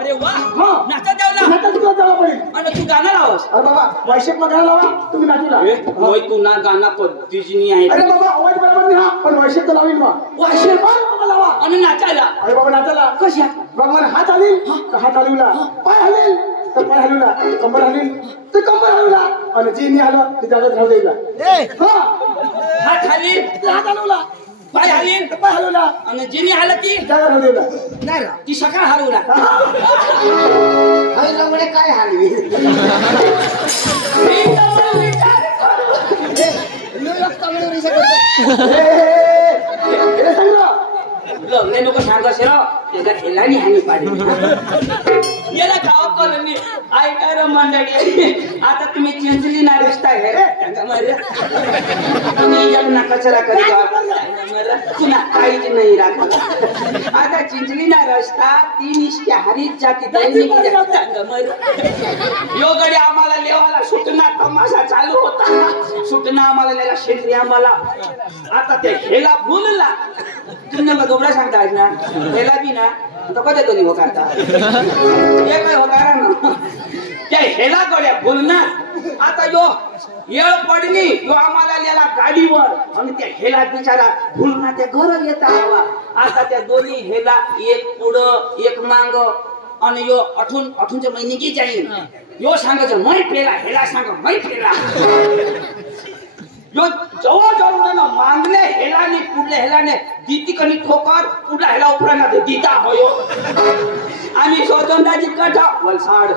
अरे वा हा नाचा द्यावला नाचा तुला जावं पडेल आणि तू गाणं लावस अरे बाबा वैशेक मग गाणं लावा तुम्ही नाचूला होय तू ना गाणं पद्धतीची आहे अरे बाबा आवाज बरोबर नाही हा पण वैशेक तर लावीन मग वैशेक बाबा लावा आणि नाचायला अरे बाबा नाचायला कशा बाबा हात हलील तर हात हलवला पाय हलील तर पाय हलवला कंबर हलील तर कंबर हलवला आणि जी नाही आलं ते जागेत राहू द्यायला हा हात खाली हात हलवला पाय हलीन पाय हलवला आणि जिनी आलं ती जागा राहू द्यायला नाही रा ती सकाळ हरवला हलवल्यामुळे काय हलवी लग्न नको सांगास रा त्याचा खेळानी हानी पाडी याला गाव कॉलनी ऐका रे मंडळी आता तुम्ही चिंचली ना रस्ता आहे रे सांगा मरे तुम्ही जग ना कचरा करी पुन्हा काहीच नाही राखलं आता चिंचली ना रस्ता तीन इष्ट हरीत जाती सांगा मरे यो गडी आम्हाला लेवाला सुटना तमाशा चालू होता सुटना आम्हाला लेला शेतरी आम्हाला आता ते हेला भूलला तुम्ही दोबडा सांगता ना हेला बी ना तो कधी दोन्ही हो करता हे काय होणार ना त्या हेला गड्या भूलणार आता यो येळ पडली यो आम्हाला नेला गाडीवर आणि त्या हेला बिचारा भूलना त्या घर येता हवा आता त्या दोन्ही हेला एक पुढं एक मांग आणि यो अठूनच्या महिने की जाईल यो सांगायचं मै पेला हेला सांग मै पेला यो जवळ जाऊन ना मांगले हेलाने पुढले हेलाने दीती कनी ठोकर पुढला हेला उपराना दीता होयो आम्ही शोधंदाजी कटा वलसाड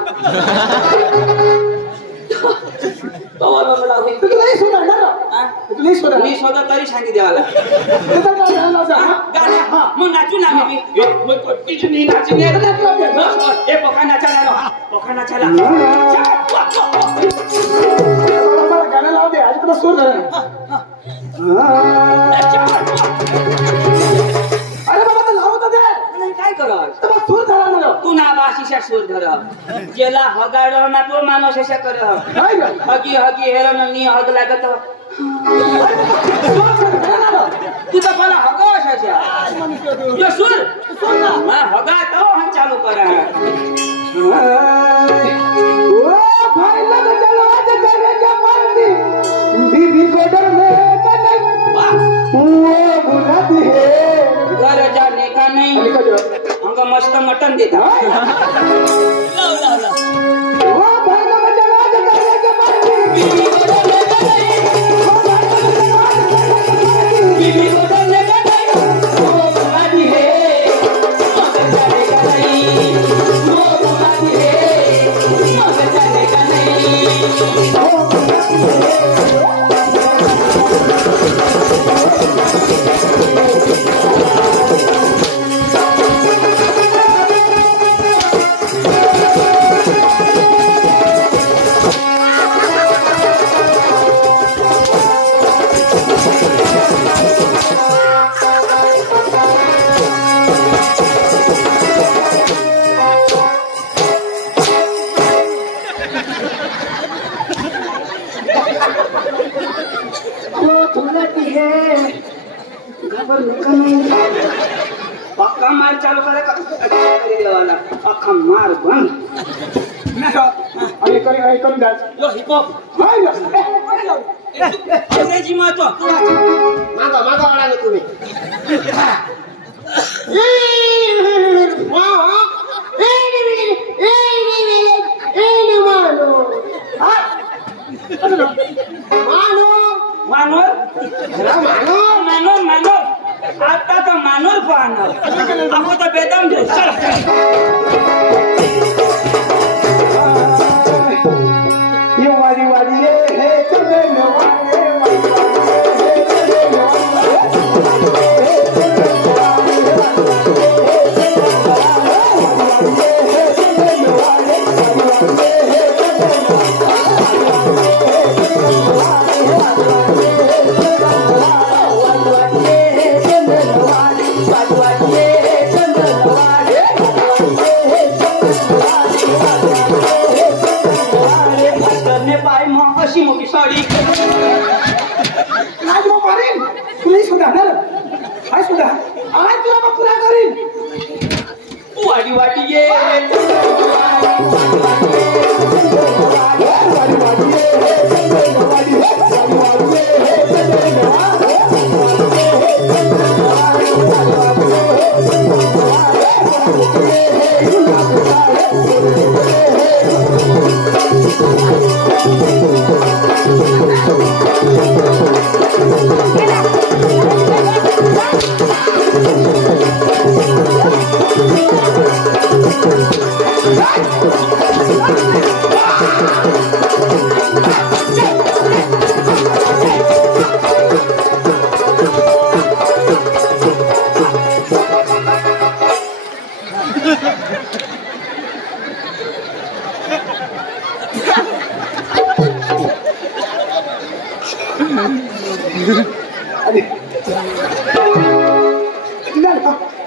तो मला होई तू नाही सोडा ना तू नाही सोडा मी शोध तरी सांगी देवाला गाणे मग नाचू ना मी मग कोटीच नाही नाचू नाही ए पोखा नाचायला पोखा नाचायला गाणं लाव दे आज तुला सूर धर अरे बाबा तर लावत दे काय करत तर सूर धरा मला तू ना बाशीशा सूर धर जेला हगाड ना तो माणूस अशा कर हगी हगी हेरन नी हग लागत तुझा मला हग अशाच्या यो सूर ना हगा तो हम चालू करा ओ भाई लग चलो आज करेंगे पार्टी बीबी को डर में कनक वो बुलाती है घर जाने का नहीं हमको मस्त मटन देता ओ भाई लग चलो आज करेंगे पार्टी बीबी को डर में बीबी को डरने का नहीं वो बुलाती है मगर जाने का नहीं वो बुलाती है मगर जाने का नहीं पक्का मार चालू करा देवाला पक्का मार बंद आणि करून द्या यो हिपहॉप अंग्रेजी महत्व मागा वाढा तुम्ही मानव आता तर मानव पाहणार आपण तर बेदम घेऊ ये वारी वारी ये है चले वाटी वाटी ये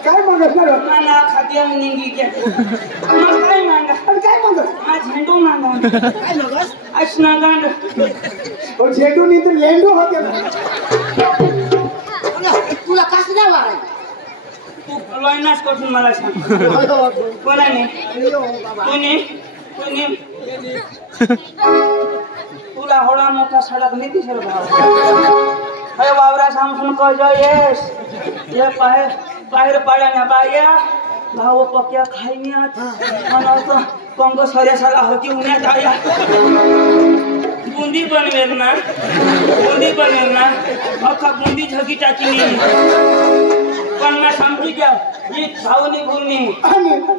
काय मागणार मला खाद्य निंगी क्या मग काय मागा काय मागत आज झेंडू मागा काय मागस असना गांड झेंडू नाही तर लेंडू होते ना तुला कसं नाही वाराय तू लोयनाच कठून मला सांग कोणाने कोणी कोणी तुला होळा मोठा सडक नाही दिसेल भाव वावरा सांगून कज येस ये बाहेर पाड्या बाया भाऊ पक्या खाईन्यात म्हणावतो पंग सऱ्यासाला होती उन्हात आया बुंदी बनवेल ना अख्खा बुंदी झगी टाकी पण मैं समझी क्या ये भाव नहीं भूलनी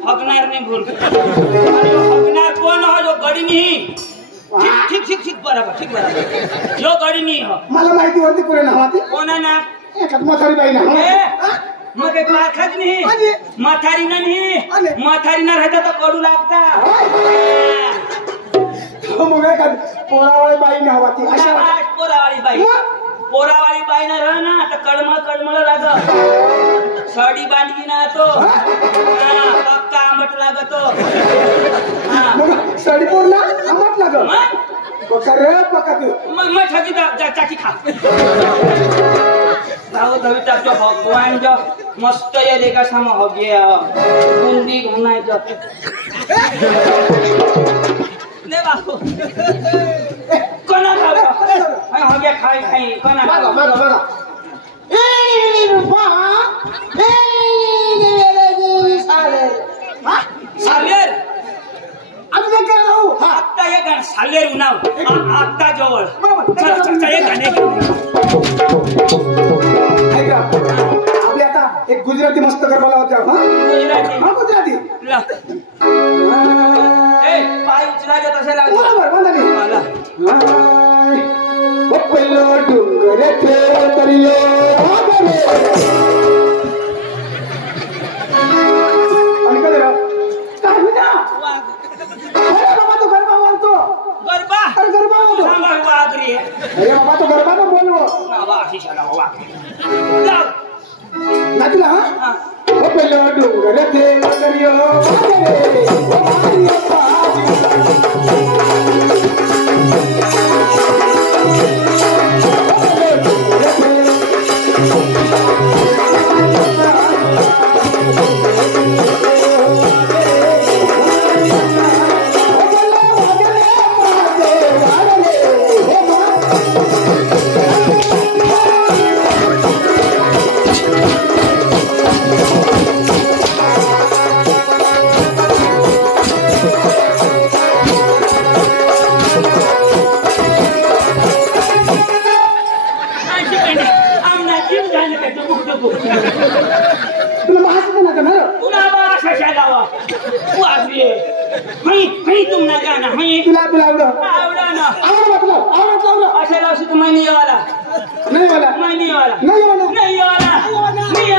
हकनार नहीं भूल हकनार कौन हो जो गड़ी नहीं ठीक बराबर जो गड़ी नहीं हो मला माहिती होती पुरे नावाती कोण आहे ना एखाद म्हातारी बाई ना मग एक माथाच नाही माथारी माथारी ना राहता तो कडू लागता मग एखाद पोरावाळी बाई नावाती अशा पोरावाळी बाई ना रह ना तर कडमळ लाग साडी बांधली ना तो पक्का आंबट लागतो मग साडी पोरला आंबट लागत पक्का रे पक्का तू मग ठगी चाची खा भाऊ दविता जो भगवान जो मस्त ये देखा सामा हो गया बुंदी घुमाय जो ने बाबू कोना खाओ हो गया खाई कोना बघा सालेर आम्ही काय करणार आता ये गाणं सालेर उन्हाव आता जवळ चल ये गाणे आपली आता एक गुजराती मस्त गरबा लावते गुजराती ला ए पाय उचलायचे तसे लागले बरोबर मला पहिलो डोंगर दरियो आणि काय झालं काय होईना बाबा तो गरबा बोलतो गरबा अरे गरबा बोलतो सांगा वागरी अरे बाबा तो गरबा ना बोलवो बाबा शिशाला वागरी लाव ना तुला हा पहिलो डोंगर दरियो तुला माहिती ना करणार तुला बाशा शालावा वागरी हई तुम ना गाना हई तुला आवडत आवडा ना आवडत अशा लावशी तू मैं नहीं वाला नाही मला मैं नहीं वाला नाही मला नहीं वाला ये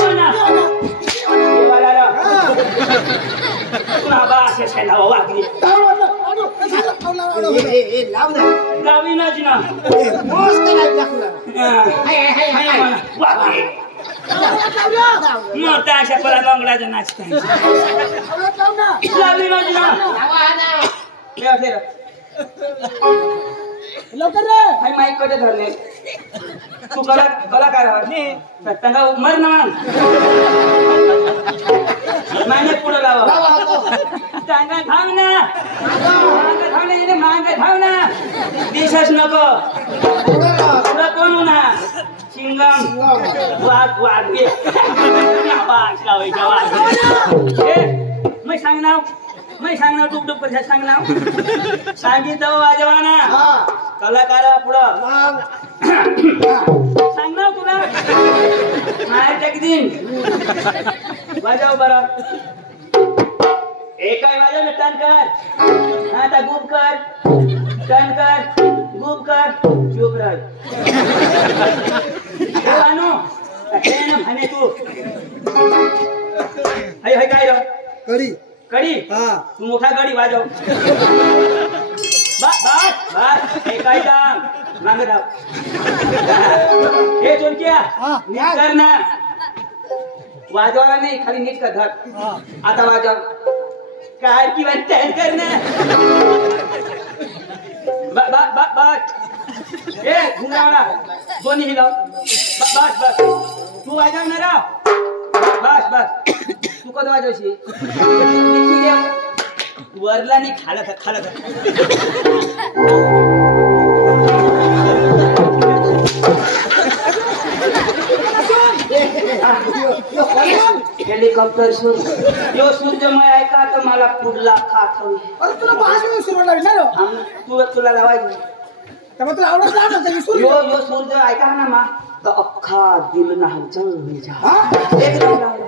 वाला रा तुला बाशा शालावा वागरी लावी ना जिना वागरी मोठा अशा परा लंगडाचा नाचता लावली माझी ना लवकर रे हाय माईक कडे धरले तू कलाकार आहात त्यांना मर ना माने पुढे लावा त्यांना थांब ना दिसच नको पुढं कोण होणार चिंगम वाघ वाघ नाव मैं सांगणार टुक पैसा सांग नाव सांगितलं वाजवाना कलाकार पुढं सांग नाव तुला नाही दिन वाजव बरं एकाय वाजव ना टर्न कर आता गुप कर टर्न कर गुप कर चुप रह अनु ना म्हणे तू हाय हाय काय रे कडी कडी तू मोठा गडी वाजव बस बस बस एकाय दाम मागे राव हे चोनक्या नीट कर ना वाजवायला नाही खाली नीट कर धर आता वाजव काय किंवा टर्न कर ना बस बस बस ए घुंगावला दोन्ही हिलाव बस बस तू वाजव ना राव बस बस तू कधी वाजवशी वरला नाही खालत खालत हेलिकॉप्टर सूर यो सूर्यमय ऐका तर मला पुढला खात हवी अरे तुला भाषण सुरू लागली ना तुला लावायचं त्यामुळे तुला आवडत नाही सूर्य यो सूर्य ऐका ना मा तर अख्खा दिल ना हलचल होई जा एकदम लावला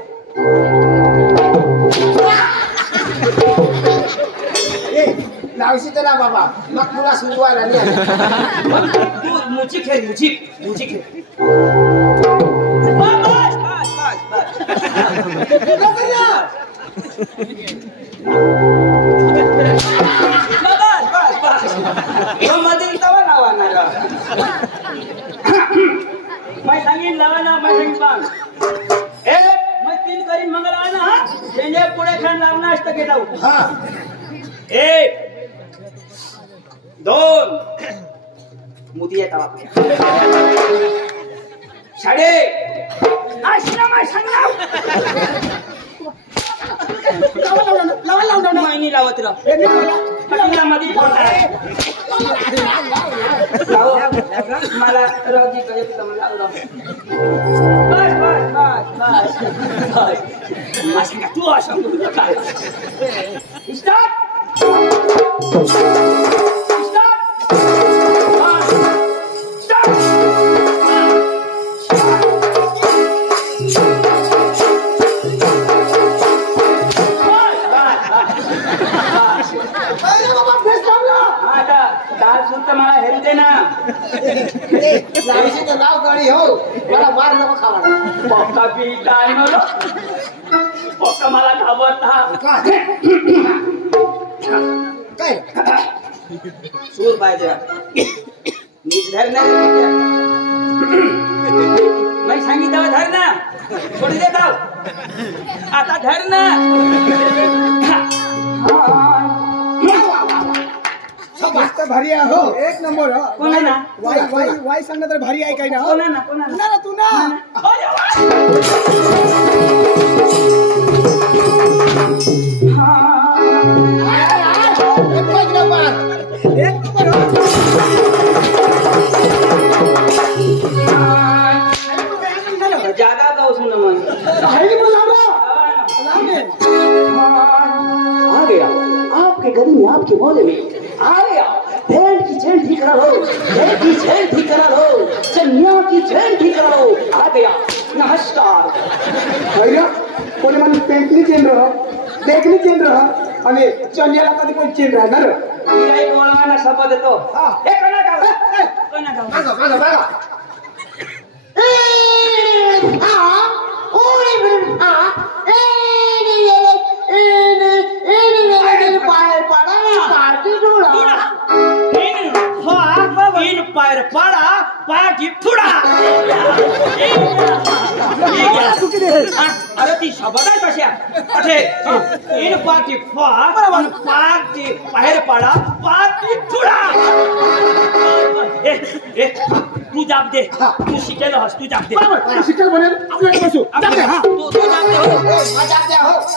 लावशी तर ना बाबा मग तुला सुरवायला नाही तू मुची खेळ मुची खेळ बस बस बस बस बस बस मध्ये तवा लावा ना मैं सांगीन लावा ना मैं सांगीन पांग ए मैं 3 करीन मग लावा ना हा जेंजे पुढे खान लावना असतं के जाऊ 1 2 मुदी येता आपल्या शाळे आश्रम सांगाव लावा मायनी लावत राव पटला मध्ये फोडला मला रावजी कळे तुम्हाला लाव बस बस बस बस असं का तू असं काय स्टार्ट मला हेल्प दे ना लावशीचं नाव गडी हो मला मार नको खावा पक्का पी काय नव्हतं पक्का मला घाबरता काय सूर पाहिजे नीट धर ना मैं सांगितलं धर ना सोडी देत आता धर ना मस्त भारी आहे हो एक नंबर हो कोण आहे ना वाई सांगणं तर भारी आहे काय ना कोण आहे ना तू ना एक नंबर जागा गाव सुन मन आ गया आपके गली में आपके मोहल्ले में आ गया भेड़ की चैन ठीक करा लो भेड़ की चैन ठीक करा लो चन्या की चैन ठीक करा लो आ गया नमस्कार भैया कोणी माणूस पेंटनी चेन रह देखनी चेन रह आणि चन्याला कधी कोण चेन राहणार एक बोलवाना शब्द देतो हे कोणा गाव मागा मागा मागा पायर पाड़ा पाठी फुड़ा अरे ती शब्द आहे कशा अठे इन पाठी फाड़ पाठी बाहेर पाड़ा पाठी फुड़ा ए तू जाप दे तू शिकेल हस तू जाप दे शिकेल बनेल आपल्याकडे बसू तू जाप दे हो